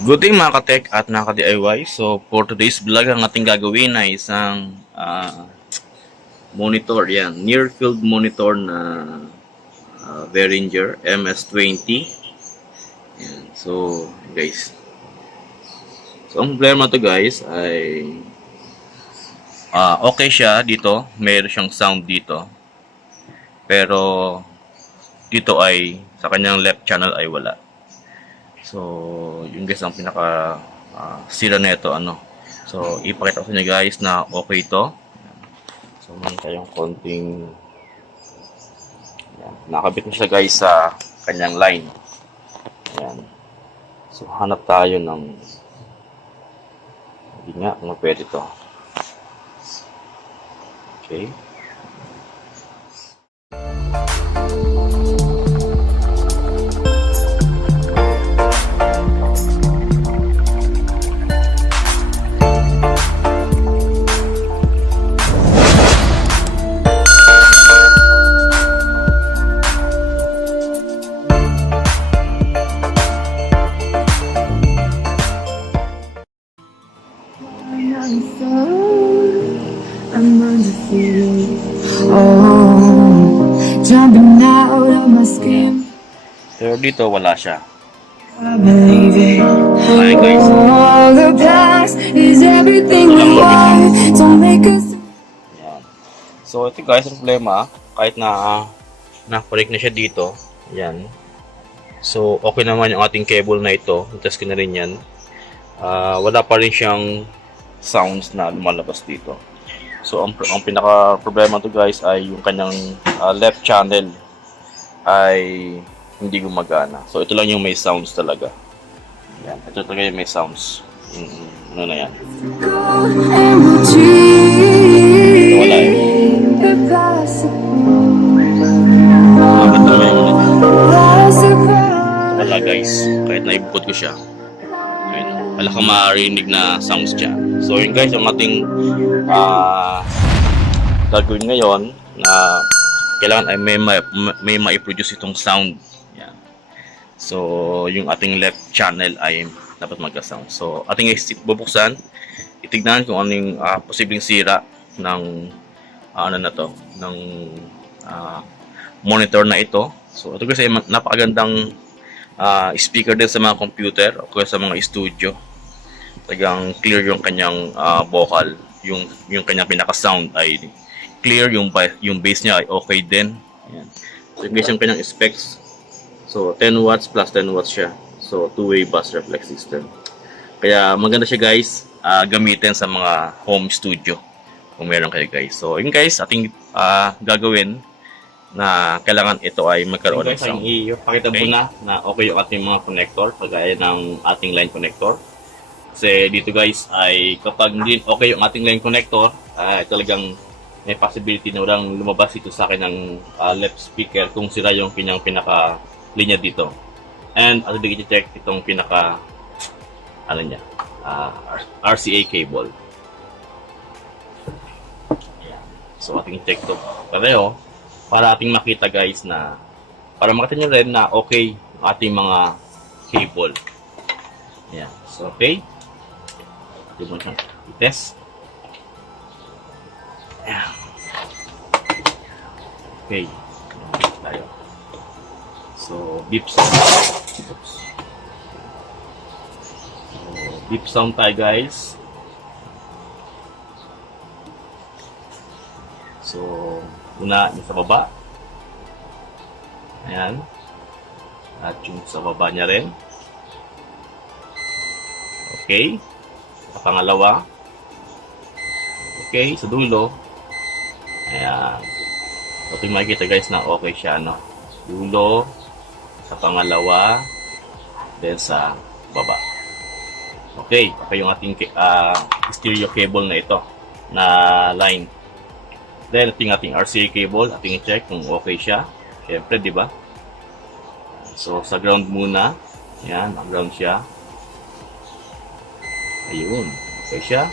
Good day mga ka-tech at mga ka-DIY. So for today's vlog, ang ating gagawin ay isang monitor. Yan, near field monitor na Behringer MS-20. Yan. So guys, so ang problema to guys ay okay siya dito. Mayroon siyang sound dito. Pero dito ay sa kanyang left channel ay wala. So, yung guys ang pinaka sira nito ano. So, ipakita ko sa inyo guys na okay ito. So, meron kayong konting yan. Nakabit mo siya guys sa kanyang line. Ayan. So, hanap tayo ng hindi nga kung pwede ito. Okay. I'm undefeated. Oh, jumping out of my skin. Pero dito wala siya. I believe it. Ayan guys. Oh, the past is everything we want. Don't make us. Ayan. So ito guys ang problema. Kahit na na-connect na siya dito. Ayan. So okay naman yung ating cable na ito. Test ko na rin yan. Wala pa rin siyang sounds na lumalabas dito. So ang pinaka problema to guys ay yung kanyang left channel ay hindi gumagana. So ito lang yung may sounds talaga. Yan, ito talaga yung may sounds. Ano na yan? And we'll dream Wala eh. the possible. Bakit na may ulit? Surprise. Wala guys. Kahit naibukod ko siya. Ayun. Wala kang marinig na sounds dyan. So yun guys, yung ating gagawin ngayon na kailangan ay may ma-produce itong sound. Yan. So yung ating left channel ay dapat magka-sound. So ating bubuksan, itignan kung anong posibleng sira ng ano na to, ng monitor na ito. So ito kasi napakagandang speaker din sa mga computer o kaya sa mga studio. Talagang clear yung kanyang vocal, yung kanyang pinaka-sound ay clear, yung bass niya ay okay din. Ayan. So guys, yung kanyang specs. So 10 watts plus 10 watts siya. So two-way bass reflex system. Kaya maganda siya guys, gamitin sa mga home studio kung meron kayo guys. So yun guys, ating gagawin na kailangan ito ay magkaroon ng sound. Pakita muna na okay yung ating mga connector, kagaya ng ating line connector. Kasi dito guys ay kapag hindi okay yung ating line connector, talagang may possibility na walang lumabas ito sa akin ng left speaker kung sira yung kanyang pinaka linya dito. And ano din i-check itong pinaka ano niya, RCA cable. Ayan. So ating check to pareho para ating makita guys na para makita nyo rin na okay yung ating mga cable. Ayan. So okay. Ating mo siyang i-test. Ayan. Okay. Ayan tayo. So beep sound. Oops. Beep sound tayo guys. So una yung sa baba. Ayan. At yung sa baba niya rin. Okay. Sa pangalawa. Okay. Sa dulo. Ayan. So ito yung makikita guys na okay siya. No? Dulo. Sa pangalawa. Then sa baba. Okay. Okay yung ating stereo cable na ito. Na line. Then, ito yung ating RCA cable. Ating i-check kung okay siya. Siyempre, di ba? So, sa ground muna. Yan, ground siya. Ayun. Okay siya.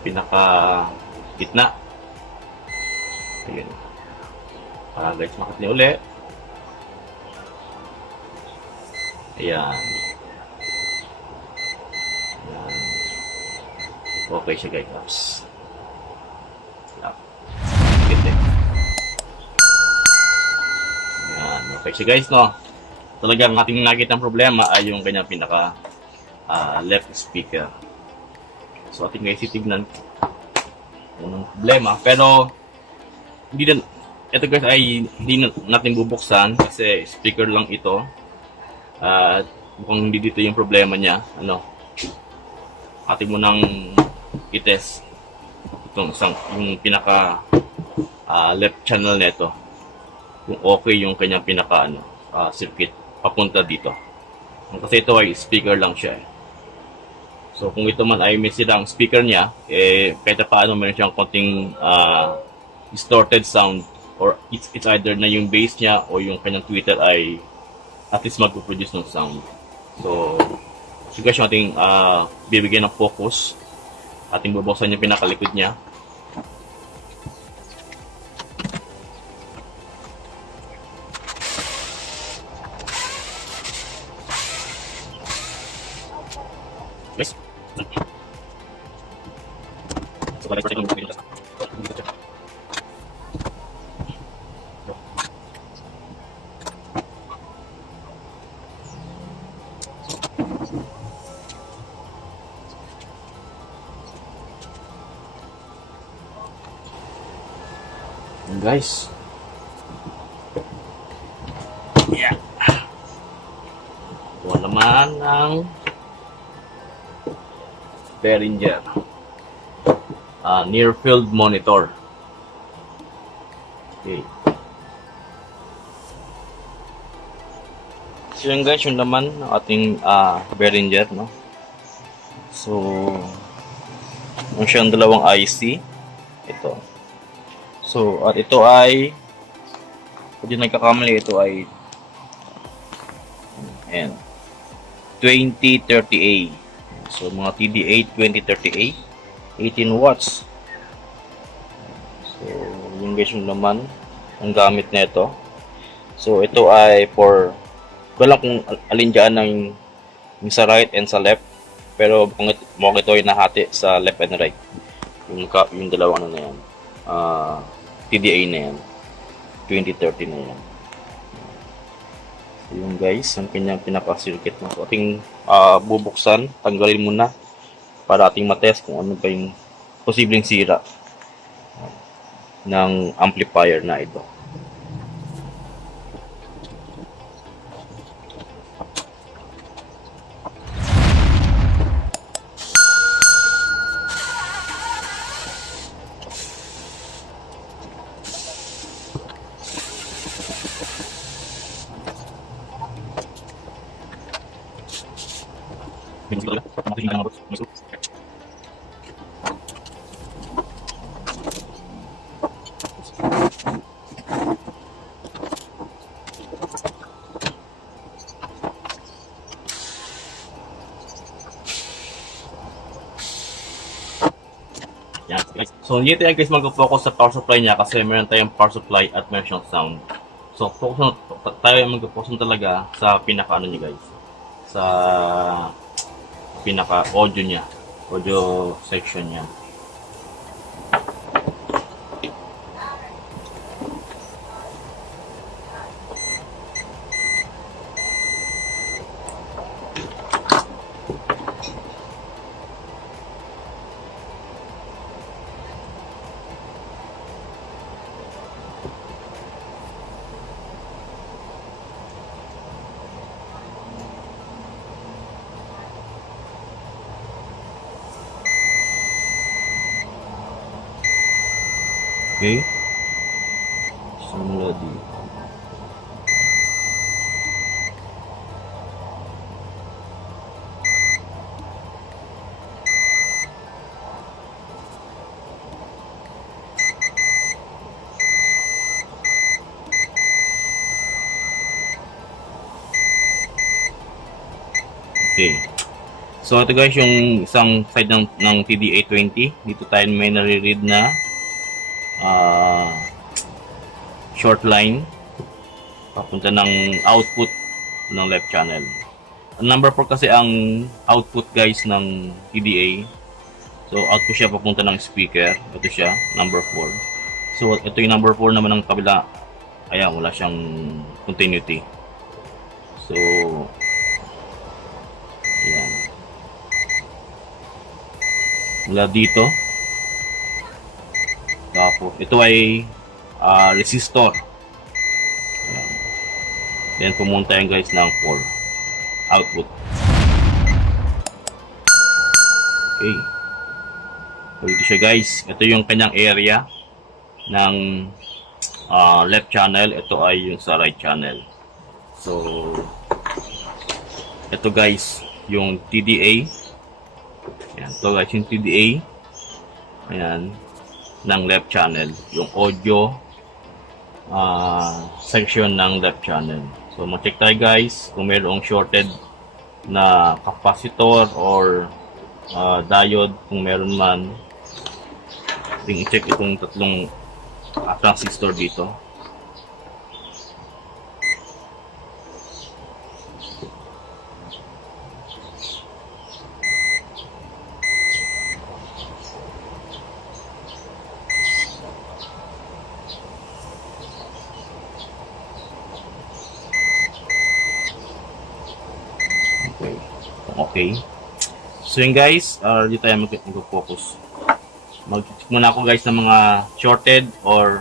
Pinaka gitna. Ayun. Para guys, makita niyo ulit. Ayan. Okay siya guys. Yan. Ganda. Yan. Okay siya guys, no? Talagang ating nakikita ang problema ay yung kanyang pinaka left speaker. So ating guys titignan yung problema. Pero hindi na, ito guys ay hindi natin bubuksan kasi speaker lang ito. Mukhang hindi dito yung problema niya. Ano? Ating mo nang i-test itong yung pinaka left channel nito. Kung okay yung kanyang pinaka circuit papunta dito. Kasi ito ay speaker lang siya. So kung ito man ay may sirang speaker niya, kahit paano meron siyang konting distorted sound, or it's either na yung bass niya o yung kanyang tweeter ay at least mag-produce ng sound. So guys, yung ating bibigyan ng focus, ating bubuksan yung pinakalikod niya. Yes. So, balik natin yung video. Guys. Yeah. Ito naman ang Behringer near field monitor. Okay. So yun guys, yung naman ng ating Behringer, no? So meron siyang dalawang IC. Ito. So, at ito ay, kung di nagkakamali, ito ay 2030A. So, mga TDA 2030A, 18 watts. So, yung guys yung naman ang gamit nito. So, ito ay for, wala kung alin dyan ng yung sa right and sa left. Pero mukhang ito ay nahati sa left and right. Yung dalawang ano na yan. TDA na yan. 2030 na yan. So, yung guys, ang kanyang pinaka-circuit na. So, ating bubuksan, tanggalin muna para ating matest kung ano ba yung posibleng sira ng amplifier na ito. Yan, guys. So, dito yan guys mag-focus sa power supply niya kasi meron tayong power supply at meron siyang sound. So, focus tayo mag-focus talaga sa pinaka ano niya guys. Sa pinaka audio niya. Audio section niya. Okay. Simula dito. Okay. So ito guys yung isang side ng TD820. Dito tayo may nare-read na short line papunta ng output ng left channel. Ang number 4 kasi ang output guys ng TDA So out ko siya papunta ng speaker. Ito siya, number 4. So ito yung number 4 naman ng kabila. Ayan, wala siyang continuity. So ayan. Mula dito. Tapos ito ay resistor. Ayan. Then pumunta yan guys ng 4 output. Okay. So ito siya guys. Ito yung kanyang area ng left channel. Ito ay yung sa right channel. So ito guys yung TDA. Ayan. Ito guys yung TDA. Ayan. Ng left channel. Yung audio section ng left channel. So mag-check tayo guys kung mayroong shorted na capacitor or diode. Kung meron man, i-check itong tatlong transistor dito. Okay. So yun guys, dito tayo mag-focus. Mag-check muna ako guys ng mga shorted or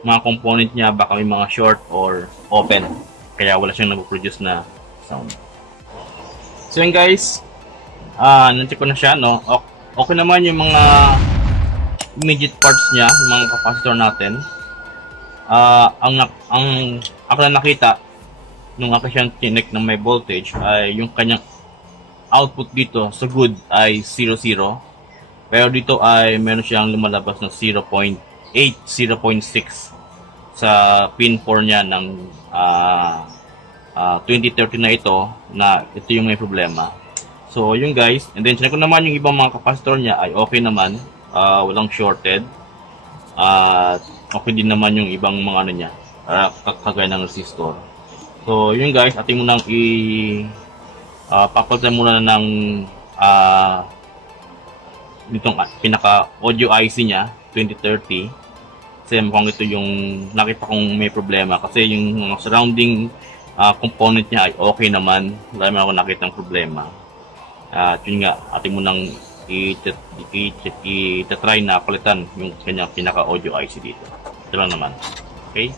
mga component niya. Baka may mga short or open. Kaya wala siyang nag-produce na sound. So yun guys, na-check ko na siya, no? Okay naman yung mga immediate parts niya, yung mga capacitor natin. Ang ako na nakita nung ako siyang tinik ng may voltage ay yung kanyang output dito sa good ay 0.0, pero dito ay meron siyang lumalabas na 0.8, 0.6 sa pin 4 niya ng 2030 na ito yung may problema. So yun guys, and then check ko naman yung ibang mga capacitor niya ay okay naman, walang shorted, at okay din naman yung ibang mga ano niya, kagaya ng resistor. So yun guys, ating munang papalitan muna ng itong pinaka audio IC niya 2030, kasi mukhang ito yung nakita kong may problema, kasi yung mga surrounding component niya ay okay naman, wala naman ako nakitang problema. At yun nga, ating munang i-try na palitan yung kanyang pinaka audio IC dito. Ito lang naman. Okay.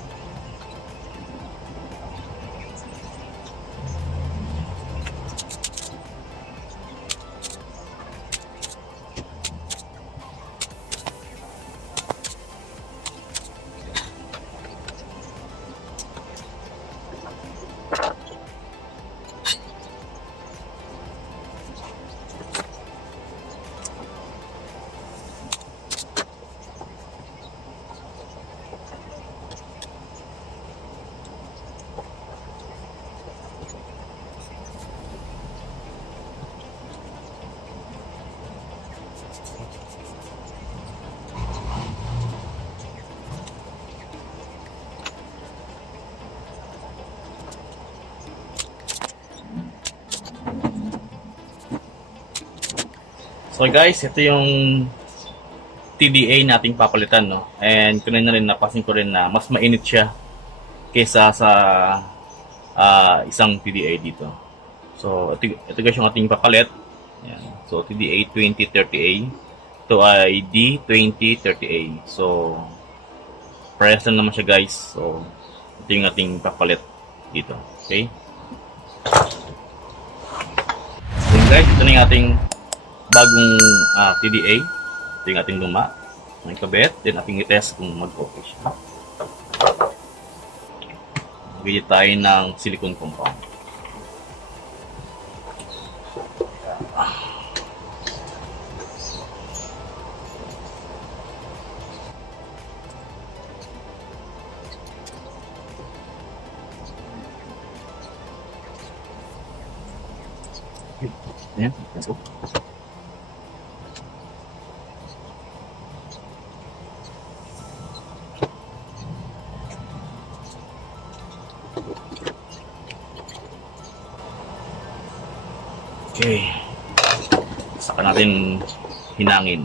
So guys, ito yung TDA nating papalitan, no? And kanina rin napasin ko rin na mas mainit siya kaysa sa isang TDA dito. So ito guys yung ating papalit. Yan. So TDA 2030A. Ito ay D2030A. So parehas lang naman siya guys. So ito yung ating papalit dito. Okay? So guys, ito na yung ating bagong TDA. Ito yung ating luma. May kabit. Then ating i-test kung mag-okay siya. Bigyan tayo ng silicone compound. Ayan, let's go. Okay. Saka natin hinangin.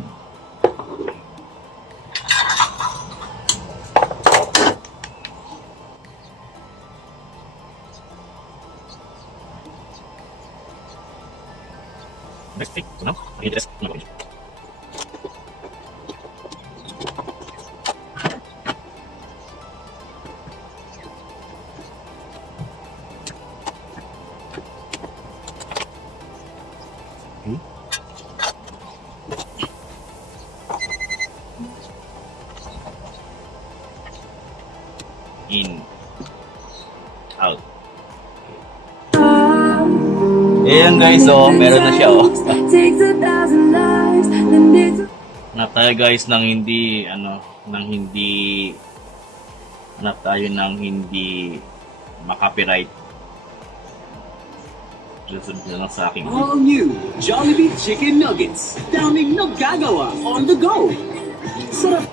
Next thing, no? Interest, no? In, out. Ayan guys, oh, meron na siya, oh. Takes 1,000 lives, then it's Hanap tayo guys ng hindi, hanap tayo ng hindi makopyright. Susunod na lang sa aking All new Jollibee Chicken Nuggets. Daming nagagawa on the go. Sarap.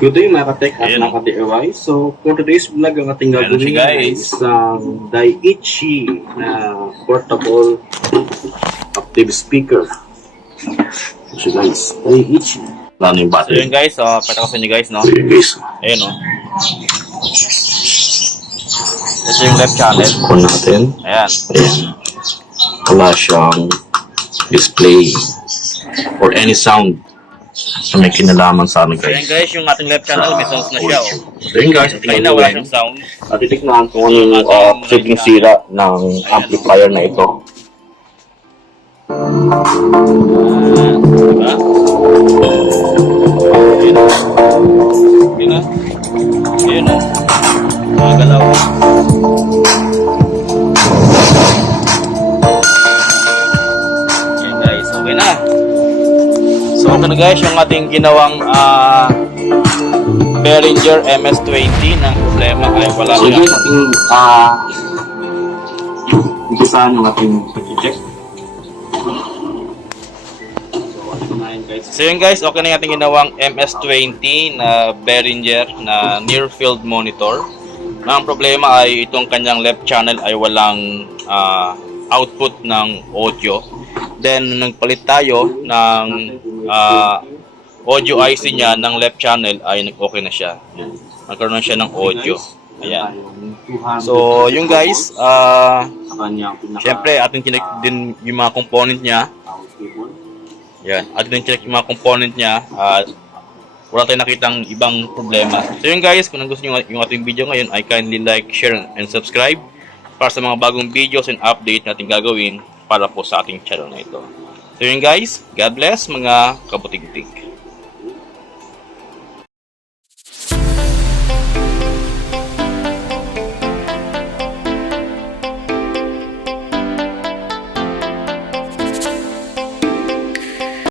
Good day mga katek at Ayan. mga ka-DIY. So, for today's vlog, ang ating Ayan gagawin siya, ay guys. isang Daiichi na portable active speaker. So guys, Daiichi. So Plano yung yun battery. guys, kita ko sa inyo guys, no? So yun guys, Ayan, oh. Ito yung left channel. on natin. Ayan. Ayan. Wala siyang display or any sound na may kinalaman sa ano So yun guys. guys, yung ating left channel, may sounds na siya, oh. So yun guys, ating Ayun na, wala gagawin. siyang sound. At titignan kung ano yung posibleng sira ng amplifier na ito. Diba? Ayun, oh. Ayun, oh. Ayun, oh. Magalaw. Ayan guys, okay na. So ito na guys, yung ating ginawang Behringer MS-20 na problema ay wala So yun siyang ating umpisahan yung ating pag-check. So yun guys, okay na yung ating ginawang MS-20 na Behringer na near field monitor. Na ang problema ay itong kanyang left channel ay walang output ng audio. Then nagpalit tayo ng audio IC niya ng left channel ay nag-okay na siya. Nagkaroon na siya ng audio. Ayan. So yun guys, syempre ating chinek din yung mga component niya. Yan, ating check yung mga component niya at wala tayong nakitang ibang problema. So yun guys, kung gusto nyo yung ating video ngayon ay kindly like, share, and subscribe para sa mga bagong videos and update natin gagawin para po sa ating channel na ito. So yun guys, God bless mga kabutig-tig.